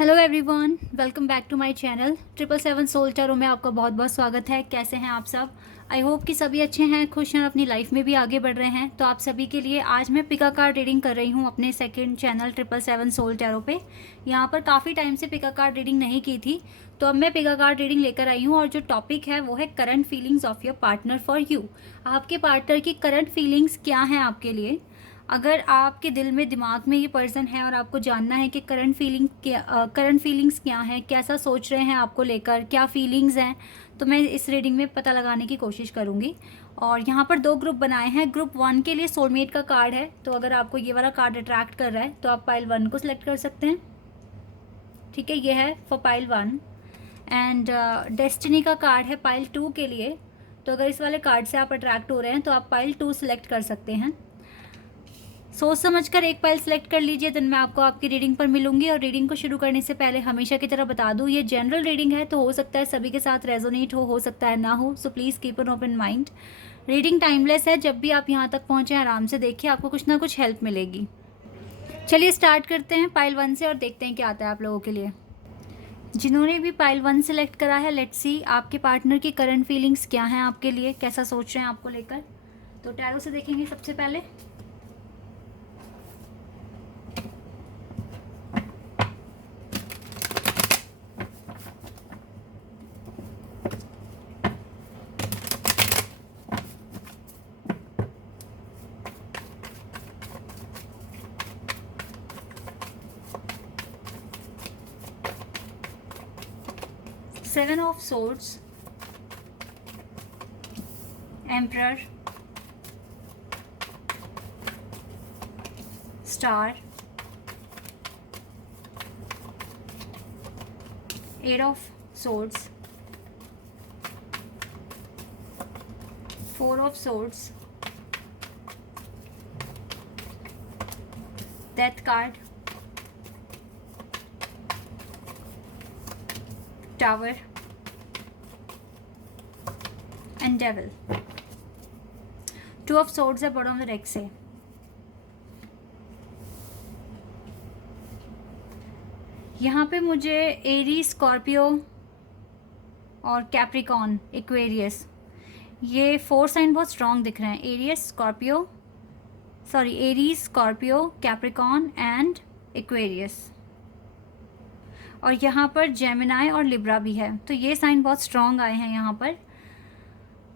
Hello everyone, welcome back to my channel 777 Soul Tarot में आपका बहुत बहुत स्वागत है। कैसे हैं आप सब? आई होप कि सभी अच्छे हैं, खुश हैं, अपनी लाइफ में भी आगे बढ़ रहे हैं। तो आप सभी के लिए आज मैं पिका कार्ड रीडिंग कर रही हूं अपने सेकंड चैनल 777 सोल टैरो पे। यहां पर काफ़ी टाइम से पिका कार्ड रीडिंग नहीं की थी, तो अब मैं पिका कार्ड रीडिंग लेकर आई हूँ। और जो टॉपिक है वो है current feelings of your partner for you. आपके पार्टनर की करंट फीलिंग्स क्या हैं आपके लिए। अगर आपके दिल में दिमाग में ये पर्सन है और आपको जानना है कि करंट फीलिंग्स क्या हैं, कैसा सोच रहे हैं आपको लेकर, क्या फीलिंग्स हैं, तो मैं इस रीडिंग में पता लगाने की कोशिश करूँगी। और यहाँ पर दो ग्रुप बनाए हैं। ग्रुप 1 के लिए सोलमेट का कार्ड है, तो अगर आपको ये वाला कार्ड अट्रैक्ट कर रहा है तो आप पाइल 1 को सिलेक्ट कर सकते हैं। ठीक है, ये है फॉर पाइल 1। एंड डेस्टिनी का कार्ड है पाइल 2 के लिए। तो अगर इस वाले कार्ड से आप अट्रैक्ट हो रहे हैं तो आप पाइल 2 सिलेक्ट कर सकते हैं। सोच समझकर एक पाइल सेलेक्ट कर लीजिए, देन मैं आपको आपकी रीडिंग पर मिलूंगी। और रीडिंग को शुरू करने से पहले हमेशा की तरह बता दूं, ये जनरल रीडिंग है, तो हो सकता है सभी के साथ रेजोनेट हो सकता है ना हो, so please keep an open mind. Reading timeless है, जब भी आप यहाँ तक पहुँचे आराम से देखिए, आपको कुछ ना कुछ हेल्प मिलेगी। चलिए स्टार्ट करते हैं पाइल 1 से और देखते हैं क्या आता है आप लोगों के लिए। जिन्होंने भी पाइल 1 सेलेक्ट करा है, लेट्स सी आपके पार्टनर की करंट फीलिंग्स क्या हैं आपके लिए, कैसा सोच रहे हैं आपको लेकर। तो टैरो से देखेंगे सबसे पहले। 7 of Swords, Emperor, Star, 8 of Swords, 4 of Swords, Death card, Tower and Devil. 2 of Swords है बॉटम ऑफ द डेक से। यहाँ पे मुझे एरीज, स्कॉर्पियो और कैप्रिकॉन, एक्वेरियस, ये 4 साइन बहुत स्ट्रॉन्ग दिख रहे हैं। Aries, Scorpio, Capricorn and Aquarius. और यहाँ पर जेमिनाई और लिब्रा भी है, तो ये साइन बहुत स्ट्रॉन्ग आए हैं यहाँ पर।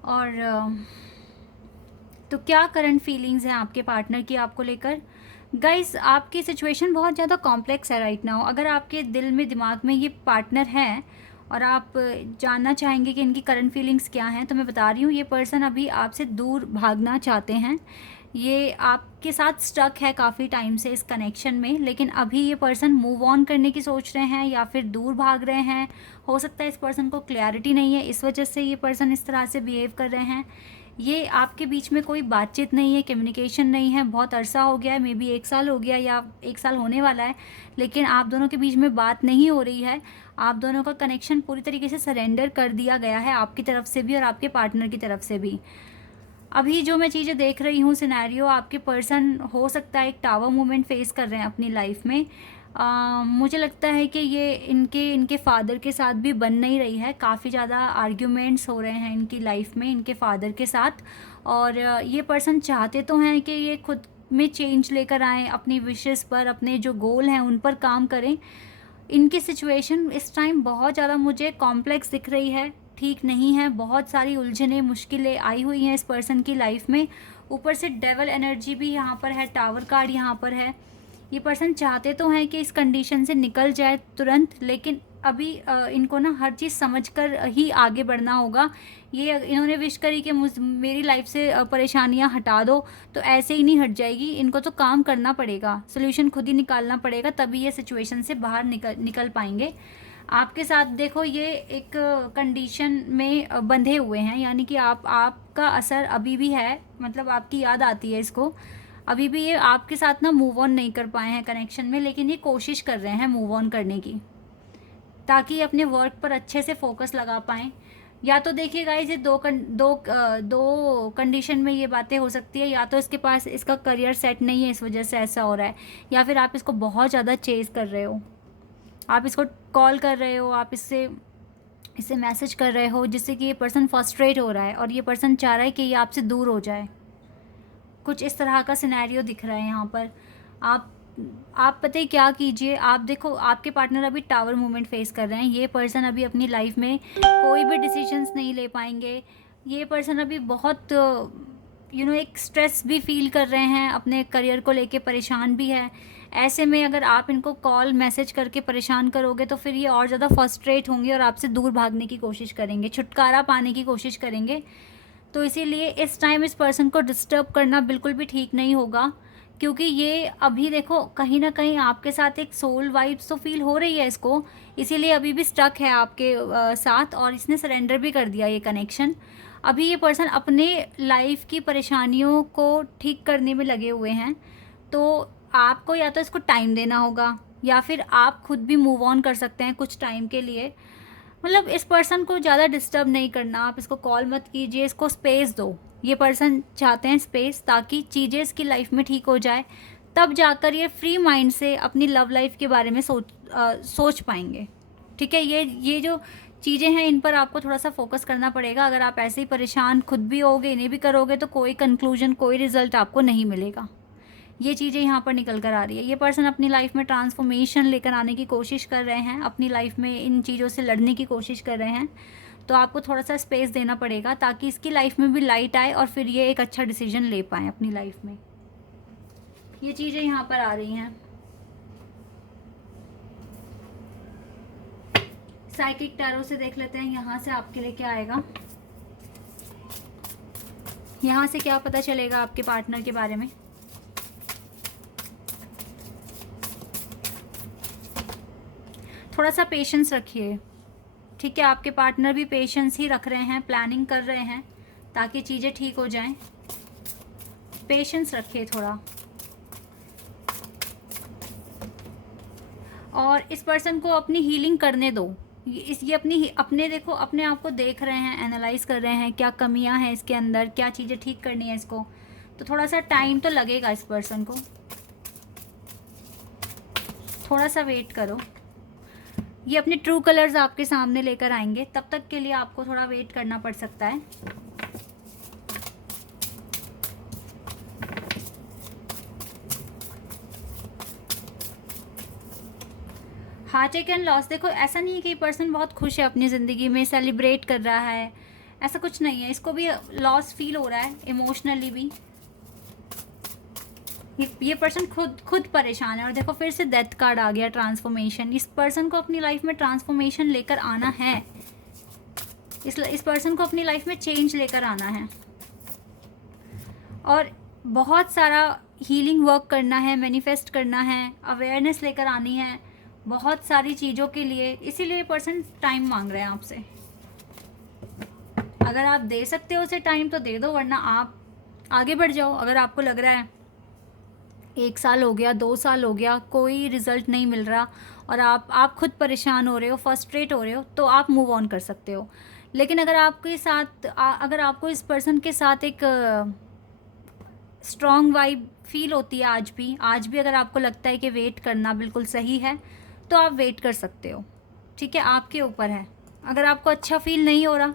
और तो क्या करंट फीलिंग्स हैं आपके पार्टनर की आपको लेकर। गाइस, आपकी सिचुएशन बहुत ज़्यादा कॉम्प्लेक्स है राइट नाउ। अगर आपके दिल में दिमाग में ये पार्टनर है और आप जानना चाहेंगे कि इनकी करंट फीलिंग्स क्या हैं, तो मैं बता रही हूँ, ये पर्सन अभी आपसे दूर भागना चाहते हैं। ये आपके साथ स्टक है काफ़ी टाइम से इस कनेक्शन में, लेकिन अभी ये पर्सन मूव ऑन करने की सोच रहे हैं या फिर दूर भाग रहे हैं। हो सकता है इस पर्सन को क्लैरिटी नहीं है, इस वजह से ये पर्सन इस तरह से बिहेव कर रहे हैं। ये आपके बीच में कोई बातचीत नहीं है, कम्युनिकेशन नहीं है, बहुत अरसा हो गया है, मे बी 1 साल हो गया या 1 साल होने वाला है, लेकिन आप दोनों के बीच में बात नहीं हो रही है। आप दोनों का कनेक्शन पूरी तरीके से सरेंडर कर दिया गया है, आपकी तरफ से भी और आपके पार्टनर की तरफ से भी। अभी जो मैं चीज़ें देख रही हूँ सिनेरियो, आपके पर्सन हो सकता है एक टावर मूवमेंट फेस कर रहे हैं अपनी लाइफ में। मुझे लगता है कि ये इनके फादर के साथ भी बन नहीं रही है। काफ़ी ज़्यादा आर्ग्यूमेंट्स हो रहे हैं इनकी लाइफ में इनके फादर के साथ। और ये पर्सन चाहते तो हैं कि ये खुद में चेंज लेकर आएँ, अपनी विशेस पर, अपने जो गोल हैं उन पर काम करें। इनकी सिचुएशन इस टाइम बहुत ज़्यादा मुझे कॉम्प्लेक्स दिख रही है, ठीक नहीं है। बहुत सारी उलझनें, मुश्किलें आई हुई हैं इस पर्सन की लाइफ में। ऊपर से डेवल एनर्जी भी यहाँ पर है, टावर कार्ड यहाँ पर है। ये पर्सन चाहते तो हैं कि इस कंडीशन से निकल जाए तुरंत, लेकिन अभी इनको ना हर चीज़ समझकर ही आगे बढ़ना होगा। ये इन्होंने विश करी कि मेरी लाइफ से परेशानियां हटा दो, तो ऐसे ही नहीं हट जाएगी। इनको तो काम करना पड़ेगा, सोल्यूशन खुद ही निकालना पड़ेगा, तभी ये सिचुएशन से बाहर निकल पाएंगे। आपके साथ देखो, ये एक कंडीशन में बंधे हुए हैं, यानी कि आपका असर अभी भी है, मतलब आपकी याद आती है इसको। अभी भी ये आपके साथ ना मूव ऑन नहीं कर पाए हैं कनेक्शन में, लेकिन ये कोशिश कर रहे हैं मूव ऑन करने की, ताकि अपने वर्क पर अच्छे से फोकस लगा पाएँ। या तो देखिए गाइस, ये दो कंडीशन में ये बातें हो सकती है। या तो इसके पास इसका करियर सेट नहीं है, इस वजह से ऐसा हो रहा है, या फिर आप इसको बहुत ज़्यादा चेज़ कर रहे हो। आप इसको कॉल कर रहे हो, आप इससे इससे मैसेज कर रहे हो, जिससे कि ये पर्सन फ्रस्ट्रेट हो रहा है और ये पर्सन चाह रहा है कि ये आपसे दूर हो जाए। कुछ इस तरह का सिनेरियो दिख रहा है यहाँ पर। आप आप पता है क्या कीजिए, आप देखो आपके पार्टनर अभी टावर मूवमेंट फेस कर रहे हैं। ये पर्सन अभी अपनी लाइफ में कोई भी डिसीजंस नहीं ले पाएंगे। ये पर्सन अभी बहुत एक स्ट्रेस भी फील कर रहे हैं, अपने करियर को लेके परेशान भी है। ऐसे में अगर आप इनको कॉल मैसेज करके परेशान करोगे तो फिर ये और ज़्यादा फ्रस्ट्रेट होंगे और आपसे दूर भागने की कोशिश करेंगे, छुटकारा पाने की कोशिश करेंगे। तो इसीलिए इस टाइम इस पर्सन को डिस्टर्ब करना बिल्कुल भी ठीक नहीं होगा, क्योंकि ये अभी देखो कहीं ना कहीं आपके साथ एक सोल वाइब्स तो फील हो रही है इसको, इसीलिए अभी भी स्टक है आपके साथ, और इसने सरेंडर भी कर दिया ये कनेक्शन। अभी ये पर्सन अपने लाइफ की परेशानियों को ठीक करने में लगे हुए हैं। तो आपको या तो इसको टाइम देना होगा, या फिर आप खुद भी मूव ऑन कर सकते हैं कुछ टाइम के लिए। मतलब इस पर्सन को ज़्यादा डिस्टर्ब नहीं करना, आप इसको कॉल मत कीजिए, इसको स्पेस दो। ये पर्सन चाहते हैं स्पेस, ताकि चीज़ें इसकी लाइफ में ठीक हो जाए, तब जाकर ये फ्री माइंड से अपनी लव लाइफ के बारे में सोच पाएंगे। ठीक है, ये जो चीज़ें हैं इन पर आपको थोड़ा सा फोकस करना पड़ेगा। अगर आप ऐसे ही परेशान खुद भी होगे, इन्हें भी करोगे, तो कोई कंक्लूजन, कोई रिजल्ट आपको नहीं मिलेगा। ये चीज़ें यहाँ पर निकल कर आ रही है। ये पर्सन अपनी लाइफ में ट्रांसफॉर्मेशन लेकर आने की कोशिश कर रहे हैं, अपनी लाइफ में इन चीज़ों से लड़ने की कोशिश कर रहे हैं। तो आपको थोड़ा सा स्पेस देना पड़ेगा, ताकि इसकी लाइफ में भी लाइट आए और फिर ये एक अच्छा डिसीजन ले पाएँ अपनी लाइफ में। ये चीज़ें यहाँ पर आ रही हैं। साइकिक टैरो से देख लेते हैं यहाँ से आपके लिए क्या आएगा। यहाँ से क्या पता चलेगा आपके पार्टनर के बारे में। थोड़ा सा पेशेंस रखिए, ठीक है। आपके पार्टनर भी पेशेंस ही रख रहे हैं, प्लानिंग कर रहे हैं ताकि चीज़ें ठीक हो जाएं। पेशेंस रखिए थोड़ा। और इस पर्सन को अपनी हीलिंग करने दो। ये अपने देखो, अपने आप को देख रहे हैं, एनालाइज कर रहे हैं, क्या कमियां हैं इसके अंदर, क्या चीज़ें ठीक करनी है इसको। तो थोड़ा सा टाइम तो लगेगा इस पर्सन को, थोड़ा सा वेट करो। ये अपने ट्रू कलर्स आपके सामने लेकर आएंगे, तब तक के लिए आपको थोड़ा वेट करना पड़ सकता है। हार्ट एंड लॉस, देखो ऐसा नहीं है कि पर्सन बहुत खुश है अपनी ज़िंदगी में, सेलिब्रेट कर रहा है, ऐसा कुछ नहीं है। इसको भी लॉस फील हो रहा है इमोशनली भी। ये पर्सन खुद परेशान है। और देखो फिर से डेथ कार्ड आ गया, ट्रांसफॉर्मेशन। इस पर्सन को अपनी लाइफ में ट्रांसफॉर्मेशन लेकर आना है। इस पर्सन को अपनी लाइफ में चेंज लेकर आना है, और बहुत सारा हीलिंग वर्क करना है, मैनिफेस्ट करना है, अवेयरनेस लेकर आनी है बहुत सारी चीज़ों के लिए। इसीलिए पर्सन टाइम मांग रहे हैं आपसे। अगर आप दे सकते हो उसे टाइम तो दे दो, वरना आप आगे बढ़ जाओ। अगर आपको लग रहा है 1 साल हो गया, 2 साल हो गया, कोई रिजल्ट नहीं मिल रहा, और आप खुद परेशान हो रहे हो, फ्रस्ट्रेट हो रहे हो, तो आप मूव ऑन कर सकते हो। लेकिन अगर अगर आपको इस पर्सन के साथ एक स्ट्रॉन्ग वाइब फील होती है आज भी अगर आपको लगता है कि वेट करना बिल्कुल सही है, तो आप वेट कर सकते हो। ठीक है, आपके ऊपर है। अगर आपको अच्छा फील नहीं हो रहा,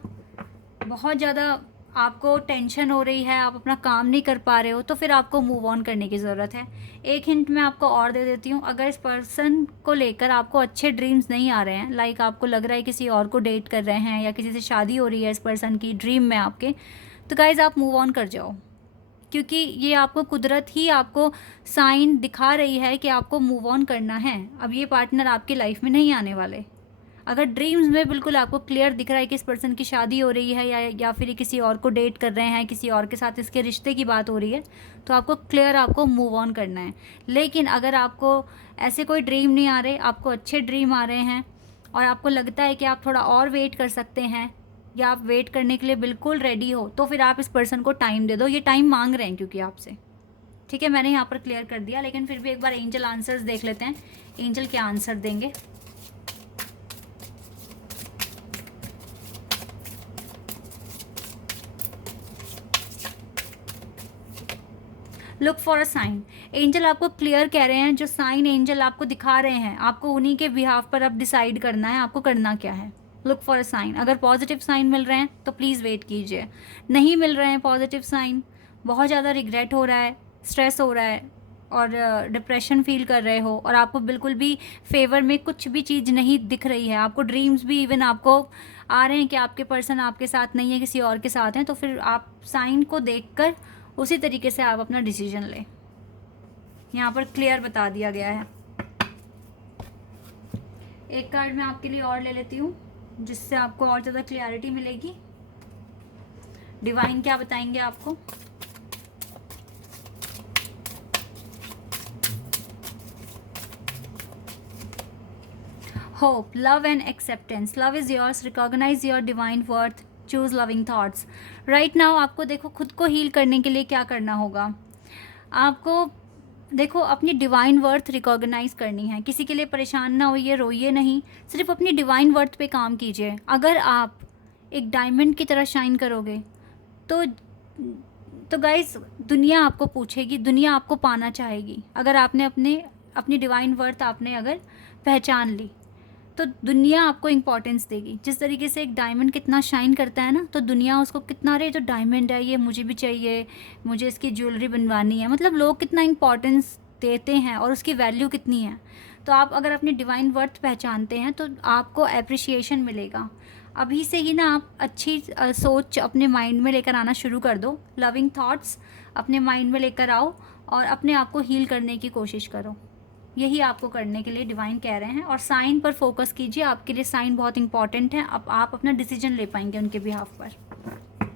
बहुत ज़्यादा आपको टेंशन हो रही है, आप अपना काम नहीं कर पा रहे हो, तो फिर आपको मूव ऑन करने की ज़रूरत है। एक हिंट मैं आपको और दे देती हूँ। अगर इस पर्सन को लेकर आपको अच्छे ड्रीम्स नहीं आ रहे हैं, लाइक आपको लग रहा है किसी और को डेट कर रहे हैं, या किसी से शादी हो रही है इस पर्सन की ड्रीम में आपके, तो गाइज़ आप मूव ऑन कर जाओ, क्योंकि ये आपको कुदरत ही आपको साइन दिखा रही है कि आपको मूव ऑन करना है। अब ये पार्टनर आपकी लाइफ में नहीं आने वाले। अगर ड्रीम्स में बिल्कुल आपको क्लियर दिख रहा है कि इस पर्सन की शादी हो रही है, या फिर किसी और को डेट कर रहे हैं, किसी और के साथ इसके रिश्ते की बात हो रही है, तो आपको मूव ऑन करना है। लेकिन अगर आपको ऐसे कोई ड्रीम नहीं आ रहे, आपको अच्छे ड्रीम आ रहे हैं, और आपको लगता है कि आप थोड़ा और वेट कर सकते हैं, या आप वेट करने के लिए बिल्कुल रेडी हो, तो फिर आप इस पर्सन को टाइम दे दो। ये टाइम मांग रहे हैं क्योंकि आपसे। ठीक है, मैंने यहाँ पर क्लियर कर दिया, लेकिन फिर भी एक बार एंजल आंसर्स देख लेते हैं, एंजल क्या आंसर देंगे। Look for a sign. Angel आपको क्लियर कह रहे हैं, जो साइन एंजल आपको दिखा रहे हैं, आपको उन्हीं के बिहाफ पर अब डिसाइड करना है आपको करना क्या है। Look for a sign. अगर पॉजिटिव साइन मिल रहे हैं तो प्लीज़ वेट कीजिए, नहीं मिल रहे हैं पॉजिटिव साइन, बहुत ज़्यादा रिग्रेट हो रहा है, स्ट्रेस हो रहा है और डिप्रेशन फील कर रहे हो और आपको बिल्कुल भी फेवर में कुछ भी चीज़ नहीं दिख रही है, आपको ड्रीम्स भी इवन आपको आ रहे हैं कि आपके पर्सन आपके साथ नहीं है, किसी और के साथ हैं, तो फिर आप साइन को देखकर उसी तरीके से आप अपना डिसीजन लें। यहाँ पर क्लियर बता दिया गया है। एक कार्ड मैं आपके लिए और ले लेती हूँ जिससे आपको और ज़्यादा क्लियरिटी मिलेगी। डिवाइन क्या बताएंगे आपको? Hope, love and acceptance. Love is yours, recognise your divine worth, choose loving thoughts. Right now आपको देखो खुद को हील करने के लिए क्या करना होगा। आपको देखो अपनी डिवाइन वर्थ रिकॉग्नाइज करनी है। किसी के लिए परेशान ना होइए, रोइए नहीं, सिर्फ अपनी डिवाइन वर्थ पे काम कीजिए। अगर आप एक डायमंड की तरह शाइन करोगे तो गाइस दुनिया आपको पूछेगी, दुनिया आपको पाना चाहेगी। अगर आपने अपनी डिवाइन वर्थ आपने अगर पहचान ली तो दुनिया आपको इम्पोर्टेंस देगी। जिस तरीके से एक डायमंड कितना शाइन करता है ना, तो दुनिया उसको कितना, अरे जो डायमंड है ये मुझे भी चाहिए, मुझे इसकी ज्वेलरी बनवानी है, मतलब लोग कितना इम्पोर्टेंस देते हैं और उसकी वैल्यू कितनी है। तो आप अगर अपनी डिवाइन वर्थ पहचानते हैं तो आपको एप्रिसिएशन मिलेगा। अभी से ही ना आप अच्छी सोच अपने माइंड में लेकर आना शुरू कर दो, लविंग थॉट्स अपने माइंड में लेकर आओ और अपने आप को हील करने की कोशिश करो। यही आपको करने के लिए डिवाइन कह रहे हैं। और साइन पर फोकस कीजिए, आपके लिए साइन बहुत इंपॉर्टेंट है। अब आप अपना डिसीजन ले पाएंगे उनके बिहाफ पर।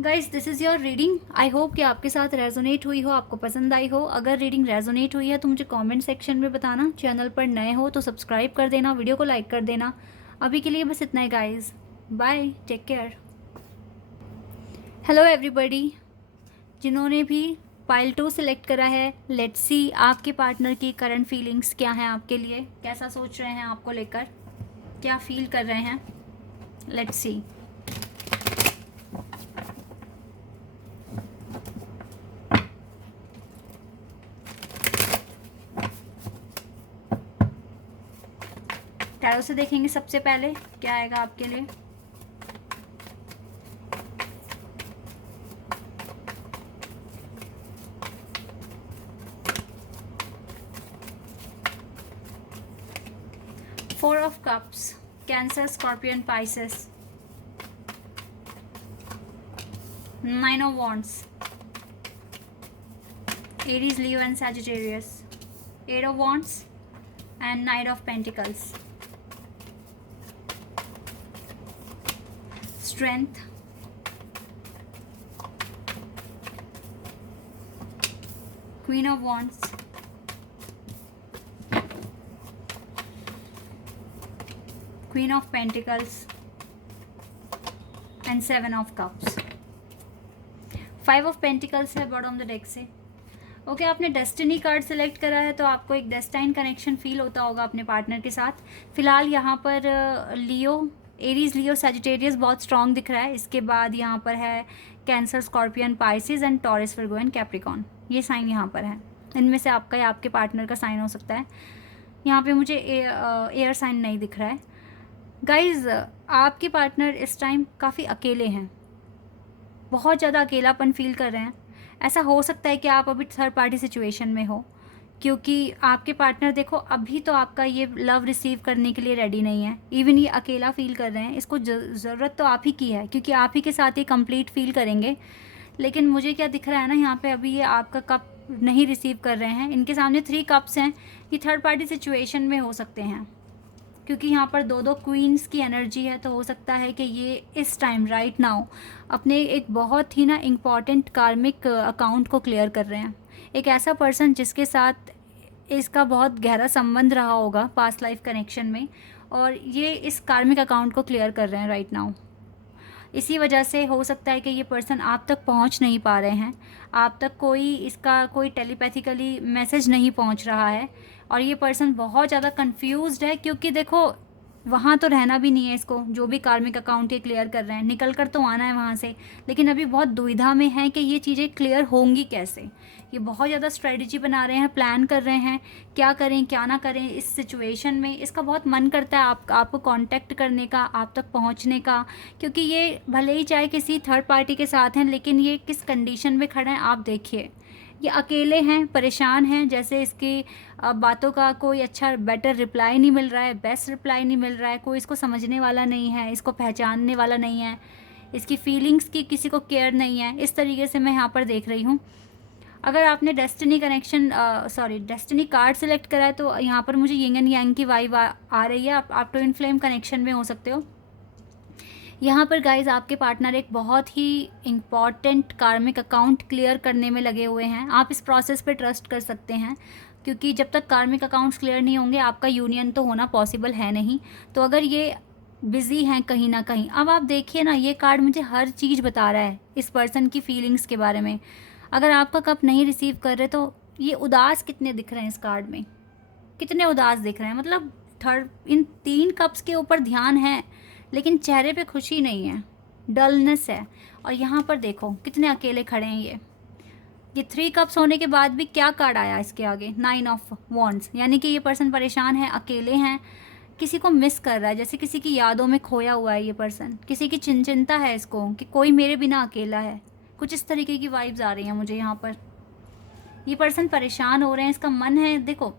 Guys this is your reading. I hope कि आपके साथ रेजोनेट हुई हो, आपको पसंद आई हो। अगर रीडिंग रेजोनेट हुई है तो मुझे कमेंट सेक्शन में बताना। चैनल पर नए हो तो सब्सक्राइब कर देना, वीडियो को लाइक कर देना। अभी के लिए बस इतना ही guys, bye, take care. Hello everybody, जिन्होंने भी पाइल 2 सिलेक्ट करा है, लेट्स सी आपके पार्टनर की करंट फीलिंग्स क्या हैं आपके लिए, कैसा सोच रहे हैं आपको लेकर, क्या फील कर रहे हैं। Let's see. टैरो से देखेंगे सबसे पहले क्या आएगा आपके लिए। Four of Cups, Cancer, Scorpion, Pisces. Nine of Wands, Aries, Leo and Sagittarius. Eight of Wands and Knight of Pentacles. Strength, Queen of Wands, Queen of Pentacles and Seven of Cups. Five of Pentacles है bottom of the deck से। Okay, आपने destiny card select करा है तो आपको एक destined connection feel होता होगा अपने पार्टनर के साथ। फिलहाल यहाँ पर लियो, एरीज, लियो, सजिटेरियस बहुत स्ट्रॉन्ग दिख रहा है। इसके बाद यहाँ पर है cancer, scorpion, Pisces and taurus, Virgo and Capricorn. ये साइन यहाँ पर है। इनमें से आपका या आपके पार्टनर का साइन हो सकता है। यहाँ पे मुझे एयर साइन नहीं दिख रहा है। गाइज आपके पार्टनर इस टाइम काफ़ी अकेले हैं, बहुत ज़्यादा अकेलापन फील कर रहे हैं। ऐसा हो सकता है कि आप अभी थर्ड पार्टी सिचुएशन में हो, क्योंकि आपके पार्टनर देखो अभी तो आपका ये लव रिसीव करने के लिए रेडी नहीं है। इवन ये अकेला फील कर रहे हैं, इसको ज़रूरत तो आप ही की है, क्योंकि आप ही के साथ ये कंप्लीट फील करेंगे। लेकिन मुझे क्या दिख रहा है ना, यहाँ पे अभी ये आपका कप नहीं रिसीव कर रहे हैं। इनके सामने 3 कप्स हैं, ये थर्ड पार्टी सिचुएशन में हो सकते हैं, क्योंकि यहाँ पर 2 क्वींस की एनर्जी है। तो हो सकता है कि ये इस टाइम राइट नाउ अपने एक बहुत ही ना इम्पॉर्टेंट कार्मिक अकाउंट को क्लियर कर रहे हैं। एक ऐसा पर्सन जिसके साथ इसका बहुत गहरा संबंध रहा होगा पास्ट लाइफ कनेक्शन में, और ये इस कार्मिक अकाउंट को क्लियर कर रहे हैं राइट नाउ। इसी वजह से हो सकता है कि ये पर्सन आप तक पहुंच नहीं पा रहे हैं, आप तक कोई टेलीपैथिकली मैसेज नहीं पहुंच रहा है, और ये पर्सन बहुत ज़्यादा कंफ्यूज्ड है। क्योंकि देखो वहाँ तो रहना भी नहीं है इसको, जो भी कार्मिक अकाउंट ये क्लियर कर रहे हैं, निकल कर तो आना है वहाँ से, लेकिन अभी बहुत दुविधा में है कि ये चीज़ें क्लियर होंगी कैसे। ये बहुत ज़्यादा स्ट्रेटजी बना रहे हैं, प्लान कर रहे हैं क्या करें क्या ना करें इस सिचुएशन में। इसका बहुत मन करता है आपको कांटेक्ट करने का, आप तक पहुंचने का, क्योंकि ये भले ही चाहे किसी थर्ड पार्टी के साथ हैं, लेकिन ये किस कंडीशन में खड़े हैं आप देखिए। ये अकेले हैं, परेशान हैं, जैसे इसकी बातों का कोई अच्छा बेटर रिप्लाई नहीं मिल रहा है, बेस्ट रिप्लाई नहीं मिल रहा है, कोई इसको समझने वाला नहीं है, इसको पहचानने वाला नहीं है, इसकी फीलिंग्स की किसी को केयर नहीं है। इस तरीके से मैं यहाँ पर देख रही हूँ। अगर आपने डेस्टिनी डेस्टिनी कार्ड सेलेक्ट करा है तो यहाँ पर मुझे यिंग एंड यांग की वाइब आ रही है। आप ट्विन फ्लेम कनेक्शन में हो सकते हो। यहाँ पर गाइज आपके पार्टनर एक बहुत ही इम्पॉर्टेंट कार्मिक अकाउंट क्लियर करने में लगे हुए हैं। आप इस प्रोसेस पे ट्रस्ट कर सकते हैं, क्योंकि जब तक कार्मिक अकाउंट्स क्लियर नहीं होंगे आपका यूनियन तो होना पॉसिबल है नहीं। तो अगर ये बिज़ी हैं कहीं ना कहीं, अब आप देखिए ना, ये कार्ड मुझे हर चीज़ बता रहा है इस पर्सन की फीलिंग्स के बारे में। अगर आपका कप नहीं रिसीव कर रहे तो ये उदास कितने दिख रहे हैं इस कार्ड में, कितने उदास दिख रहे हैं। मतलब इन 3 कप्स के ऊपर ध्यान है, लेकिन चेहरे पे खुशी नहीं है, डलनेस है। और यहाँ पर देखो कितने अकेले खड़े हैं ये 3 कप्स होने के बाद भी क्या कार्ड आया इसके आगे, 9 ऑफ वॉन्ड्स, यानी कि ये पर्सन परेशान है, अकेले हैं, किसी को मिस कर रहा है, जैसे किसी की यादों में खोया हुआ है ये पर्सन, किसी की चिंता है इसको कि कोई मेरे बिना अकेला है। कुछ इस तरीके की वाइब्स आ रही हैं मुझे यहाँ पर। ये पर्सन परेशान हो रहे हैं, इसका मन है, देखो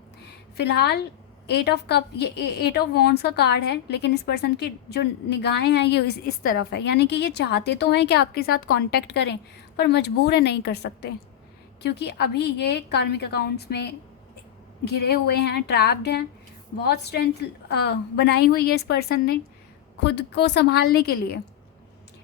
फिलहाल 8 ऑफ कप, ये 8 ऑफ वॉन्ड्स का कार्ड है, लेकिन इस पर्सन की जो निगाहें हैं ये इस तरफ है, यानी कि ये चाहते तो हैं कि आपके साथ कांटेक्ट करें, पर मजबूर है, नहीं कर सकते, क्योंकि अभी ये कार्मिक अकाउंट्स में घिरे हुए हैं, ट्रैप्ड हैं। बहुत स्ट्रेंथ बनाई हुई है इस पर्सन ने खुद को संभालने के लिए।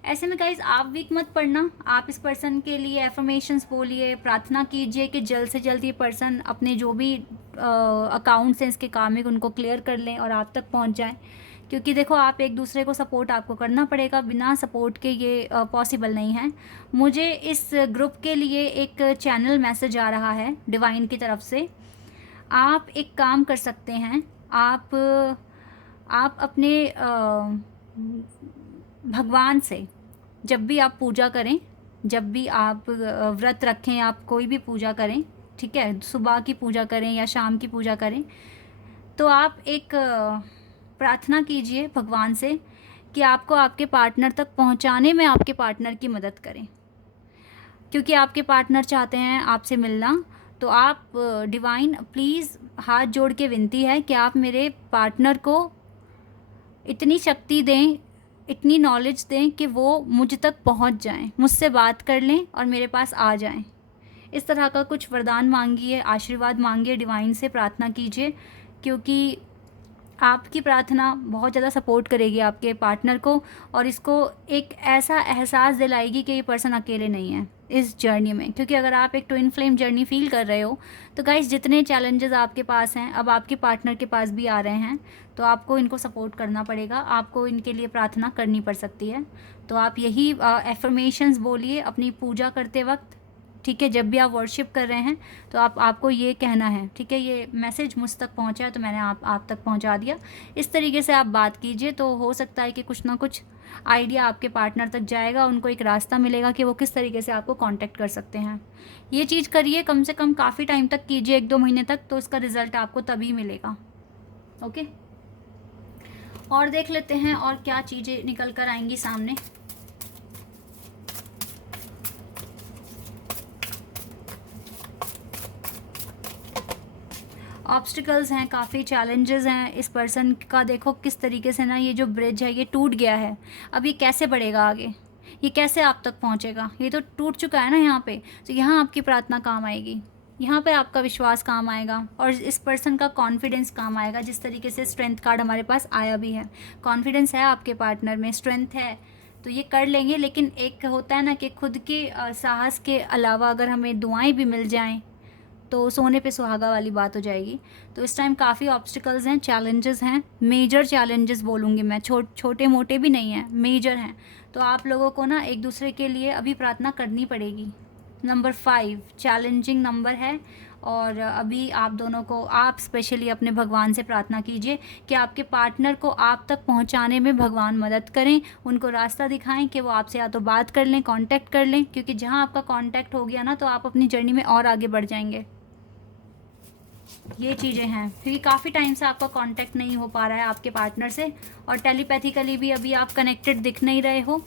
ऐसे में गाइज आप वीक मत पड़ना, आप इस पर्सन के लिए एफर्मेशंस बोलिए, प्रार्थना कीजिए कि जल्द से जल्द ये पर्सन अपने जो भी अकाउंट्स हैं इसके कार्मिक उनको क्लियर कर लें और आप तक पहुंच जाएं। क्योंकि देखो आप एक दूसरे को सपोर्ट आपको करना पड़ेगा, बिना सपोर्ट के ये पॉसिबल नहीं है। मुझे इस ग्रुप के लिए एक चैनल मैसेज आ रहा है डिवाइन की तरफ से। आप एक काम कर सकते हैं, आप अपने भगवान से जब भी आप पूजा करें, जब भी आप व्रत रखें, आप कोई भी पूजा करें, ठीक है, सुबह की पूजा करें या शाम की पूजा करें, तो आप एक प्रार्थना कीजिए भगवान से कि आपको आपके पार्टनर तक पहुंचाने में आपके पार्टनर की मदद करें, क्योंकि आपके पार्टनर चाहते हैं आपसे मिलना। तो आप डिवाइन प्लीज़ हाथ जोड़ के विनती है कि आप मेरे पार्टनर को इतनी शक्ति दें, इतनी नॉलेज दें कि वो मुझ तक पहुंच जाएं, मुझसे बात कर लें और मेरे पास आ जाएं। इस तरह का कुछ वरदान मांगिए, आशीर्वाद मांगिए, डिवाइन से प्रार्थना कीजिए, क्योंकि आपकी प्रार्थना बहुत ज़्यादा सपोर्ट करेगी आपके पार्टनर को और इसको एक ऐसा एहसास दिलाएगी कि ये पर्सन अकेले नहीं है इस जर्नी में। क्योंकि अगर आप एक ट्विन फ्लेम जर्नी फील कर रहे हो तो गाइस जितने चैलेंजेस आपके पास हैं अब आपके पार्टनर के पास भी आ रहे हैं, तो आपको इनको सपोर्ट करना पड़ेगा, आपको इनके लिए प्रार्थना करनी पड़ सकती है। तो आप यही एफर्मेशंस बोलिए अपनी पूजा करते वक्त, ठीक है, जब भी आप वर्शिप कर रहे हैं तो आपको ये कहना है, ठीक है, ये मैसेज मुझ तक पहुंचा है तो मैंने आप तक पहुंचा दिया। इस तरीके से आप बात कीजिए तो हो सकता है कि कुछ ना कुछ आइडिया आपके पार्टनर तक जाएगा, उनको एक रास्ता मिलेगा कि वो किस तरीके से आपको कांटेक्ट कर सकते हैं। ये चीज़ करिए, कम से कम काफ़ी टाइम तक कीजिए, 1-2 महीने तक, तो इसका रिज़ल्ट आपको तभी मिलेगा। ओके, और देख लेते हैं और क्या चीज़ें निकल कर आएंगी सामने। ऑब्स्टिकल्स हैं, काफ़ी चैलेंजेस हैं इस पर्सन का। देखो किस तरीके से ना ये जो ब्रिज है ये टूट गया है, अब ये कैसे बढ़ेगा आगे, ये कैसे आप तक पहुंचेगा, ये तो टूट चुका है ना यहाँ पे। तो यहाँ आपकी प्रार्थना काम आएगी, यहाँ पे आपका विश्वास काम आएगा और इस पर्सन का कॉन्फिडेंस काम आएगा। जिस तरीके से स्ट्रेंथ कार्ड हमारे पास आया भी है, कॉन्फिडेंस है आपके पार्टनर में, स्ट्रेंथ है, तो ये कर लेंगे। लेकिन एक होता है ना कि खुद के साहस के अलावा अगर हमें दुआएं भी मिल जाएं तो सोने पे सुहागा वाली बात हो जाएगी। तो इस टाइम काफ़ी ऑब्स्टिकल्स हैं, चैलेंजेस हैं, मेजर चैलेंजेस बोलूँगी मैं, छोटे मोटे भी नहीं हैं, मेजर हैं। तो आप लोगों को ना एक दूसरे के लिए अभी प्रार्थना करनी पड़ेगी। नंबर 5 चैलेंजिंग नंबर है और अभी आप दोनों को, आप स्पेशली अपने भगवान से प्रार्थना कीजिए कि आपके पार्टनर को आप तक पहुंचाने में भगवान मदद करें, उनको रास्ता दिखाएं कि वो आपसे या तो बात कर लें, कांटेक्ट कर लें, क्योंकि जहां आपका कांटेक्ट हो गया ना तो आप अपनी जर्नी में और आगे बढ़ जाएंगे। ये चीज़ें हैं, क्योंकि काफ़ी टाइम से आपका कांटेक्ट नहीं हो पा रहा है आपके पार्टनर से, और टेलीपैथिकली भी अभी आप कनेक्टेड दिख नहीं रहे हो,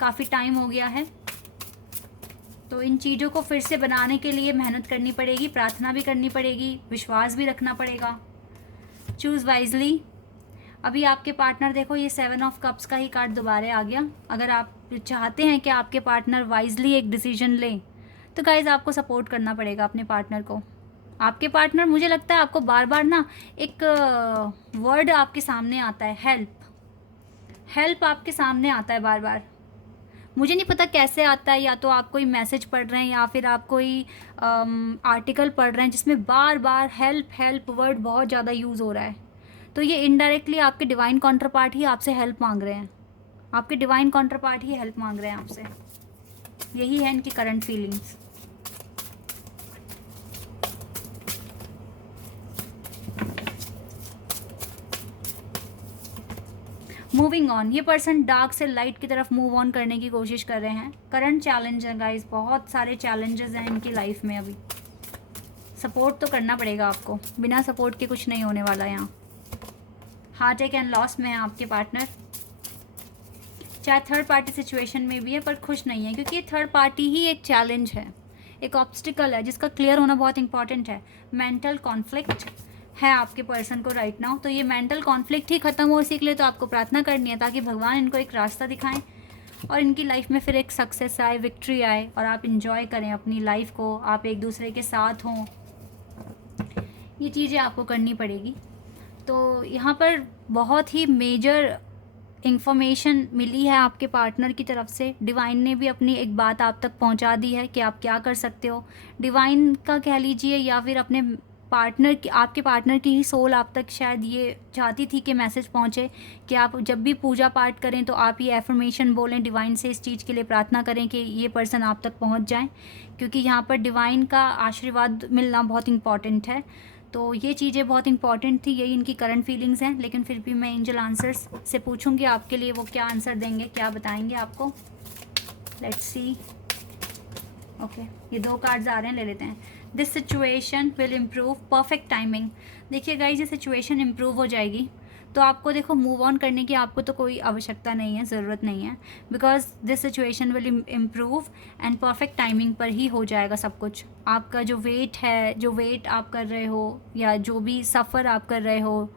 काफ़ी टाइम हो गया है। तो इन चीज़ों को फिर से बनाने के लिए मेहनत करनी पड़ेगी, प्रार्थना भी करनी पड़ेगी, विश्वास भी रखना पड़ेगा। Choose wisely. अभी आपके पार्टनर, देखो ये 7 ऑफ कप्स का ही कार्ड दोबारा आ गया। अगर आप चाहते हैं कि आपके पार्टनर वाइजली एक डिसीजन लें तो गाइज आपको सपोर्ट करना पड़ेगा अपने पार्टनर को। आपके पार्टनर, मुझे लगता है आपको बार बार ना एक वर्ड आपके सामने आता है, हेल्प। हेल्प आपके सामने आता है बार बार, मुझे नहीं पता कैसे आता है, या तो आप कोई मैसेज पढ़ रहे हैं या फिर आप कोई आर्टिकल पढ़ रहे हैं जिसमें बार बार हेल्प हेल्प वर्ड बहुत ज़्यादा यूज़ हो रहा है। तो ये इनडायरेक्टली आपके डिवाइन काउंटर पार्ट ही आपसे हेल्प मांग रहे हैं, आपके डिवाइन काउंटर पार्ट ही हेल्प मांग रहे हैं आपसे। यही है इनकी करंट फीलिंग्स। मूविंग ऑन, ये पर्सन डार्क से लाइट की तरफ मूव ऑन करने की कोशिश कर रहे हैं। करंट चैलेंज है गाइस, बहुत सारे चैलेंजेस हैं इनकी लाइफ में। अभी सपोर्ट तो करना पड़ेगा आपको, बिना सपोर्ट के कुछ नहीं होने वाला। यहाँ हार्ट अटैक एंड लॉस में है आपके पार्टनर, चाहे थर्ड पार्टी सिचुएशन में भी है पर खुश नहीं है, क्योंकि ये थर्ड पार्टी ही एक चैलेंज है, एक ऑब्स्टिकल है जिसका क्लियर होना बहुत इंपॉर्टेंट है। मेंटल कॉन्फ्लिक्ट है आपके पर्सन को राइट नाउ, तो ये मेंटल कॉन्फ्लिक्ट ही ख़त्म हो, इसी के लिए तो आपको प्रार्थना करनी है ताकि भगवान इनको एक रास्ता दिखाएं और इनकी लाइफ में फिर एक सक्सेस आए, विक्ट्री आए और आप इंजॉय करें अपनी लाइफ को, आप एक दूसरे के साथ हों। ये चीज़ें आपको करनी पड़ेगी। तो यहाँ पर बहुत ही मेजर इंफॉर्मेशन मिली है आपके पार्टनर की तरफ से। डिवाइन ने भी अपनी एक बात आप तक पहुँचा दी है कि आप क्या कर सकते हो। डिवाइन का कह लीजिए या फिर अपने पार्टनर की, आपके पार्टनर की ही सोल आप तक शायद ये चाहती थी कि मैसेज पहुंचे कि आप जब भी पूजा पाठ करें तो आप ये एफर्मेशन बोलें, डिवाइन से इस चीज़ के लिए प्रार्थना करें कि ये पर्सन आप तक पहुंच जाए, क्योंकि यहाँ पर डिवाइन का आशीर्वाद मिलना बहुत इंपॉर्टेंट है। तो ये चीज़ें बहुत इंपॉर्टेंट थी, यही इनकी करंट फीलिंग्स हैं। लेकिन फिर भी मैं एंजल आंसर्स से पूछूंगी आपके लिए, वो क्या आंसर देंगे, क्या बताएंगे आपको। Let's see. ओके, ये 2 कार्ड्स आ रहे हैं, ले लेते हैं। This situation will improve, perfect timing. देखिए गाइस, ये सिचुएशन इम्प्रूव हो जाएगी तो आपको देखो मूव ऑन करने की आपको तो कोई आवश्यकता नहीं है, ज़रूरत नहीं है, because this situation will improve and perfect timing पर ही हो जाएगा सब कुछ। आपका जो वेट है, जो वेट आप कर रहे हो या जो भी सफ़र आप कर रहे हो,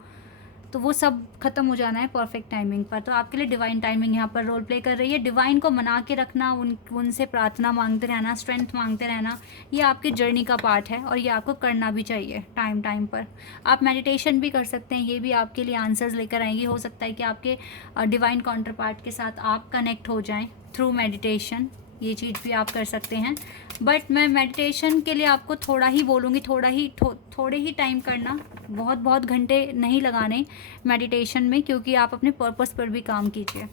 तो वो सब ख़त्म हो जाना है परफेक्ट टाइमिंग पर। तो आपके लिए डिवाइन टाइमिंग यहाँ पर रोल प्ले कर रही है। डिवाइन को मना के रखना, उनसे प्रार्थना मांगते रहना, स्ट्रेंथ मांगते रहना, ये आपकी जर्नी का पार्ट है और ये आपको करना भी चाहिए टाइम टाइम पर। आप मेडिटेशन भी कर सकते हैं, ये भी आपके लिए आंसर्स लेकर आएंगी। हो सकता है कि आपके डिवाइन काउंटर पार्ट के साथ आप कनेक्ट हो जाएँ थ्रू मेडिटेशन, ये चीज़ भी आप कर सकते हैं। बट मैं मेडिटेशन के लिए आपको थोड़ा ही बोलूँगी, थोड़े ही टाइम करना, बहुत घंटे नहीं लगाने मेडिटेशन में, क्योंकि आप अपने पर्पस पर भी काम कीजिए।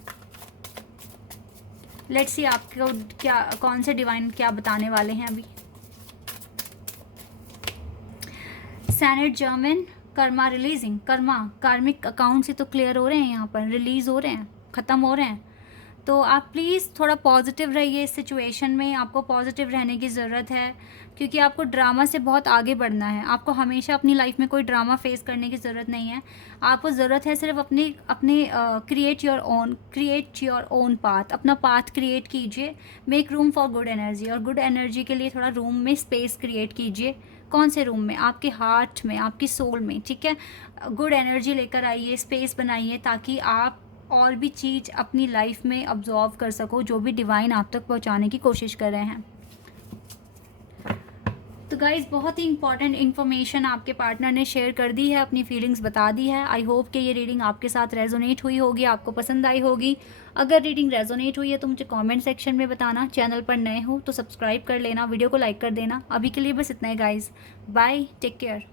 लेट्स सी आपको क्या, कौन से डिवाइन क्या बताने वाले हैं अभी। Senate German, Karma releasing, Karma कार्मिक अकाउंट से तो क्लियर हो रहे हैं, यहाँ पर रिलीज़ हो रहे हैं, ख़त्म हो रहे हैं। तो आप प्लीज़ थोड़ा पॉजिटिव रहिए इस सिचुएशन में, आपको पॉजिटिव रहने की ज़रूरत है, क्योंकि आपको ड्रामा से बहुत आगे बढ़ना है। आपको हमेशा अपनी लाइफ में कोई ड्रामा फेस करने की ज़रूरत नहीं है। आपको ज़रूरत है सिर्फ अपने क्रिएट योर ओन पाथ, अपना पाथ क्रिएट कीजिए। Make room for good energy, और गुड एनर्जी के लिए थोड़ा रूम में स्पेस क्रिएट कीजिए। कौन से रूम में? आपके हार्ट में, आपकी सोल में, ठीक है। गुड एनर्जी लेकर आइए, स्पेस बनाइए, ताकि आप और भी चीज़ अपनी लाइफ में ऑब्जॉर्व कर सको जो भी डिवाइन आप तक पहुंचाने की कोशिश कर रहे हैं। तो गाइज़, बहुत ही इंपॉर्टेंट इन्फॉर्मेशन आपके पार्टनर ने शेयर कर दी है, अपनी फीलिंग्स बता दी है। आई होप कि ये रीडिंग आपके साथ रेजोनेट हुई होगी, आपको पसंद आई होगी। अगर रीडिंग रेजोनेट हुई है तो मुझे कमेंट सेक्शन में बताना। चैनल पर नए हो तो सब्सक्राइब कर लेना, वीडियो को लाइक कर देना। अभी के लिए बस इतना ही गाइज़, बाय, टेक केयर।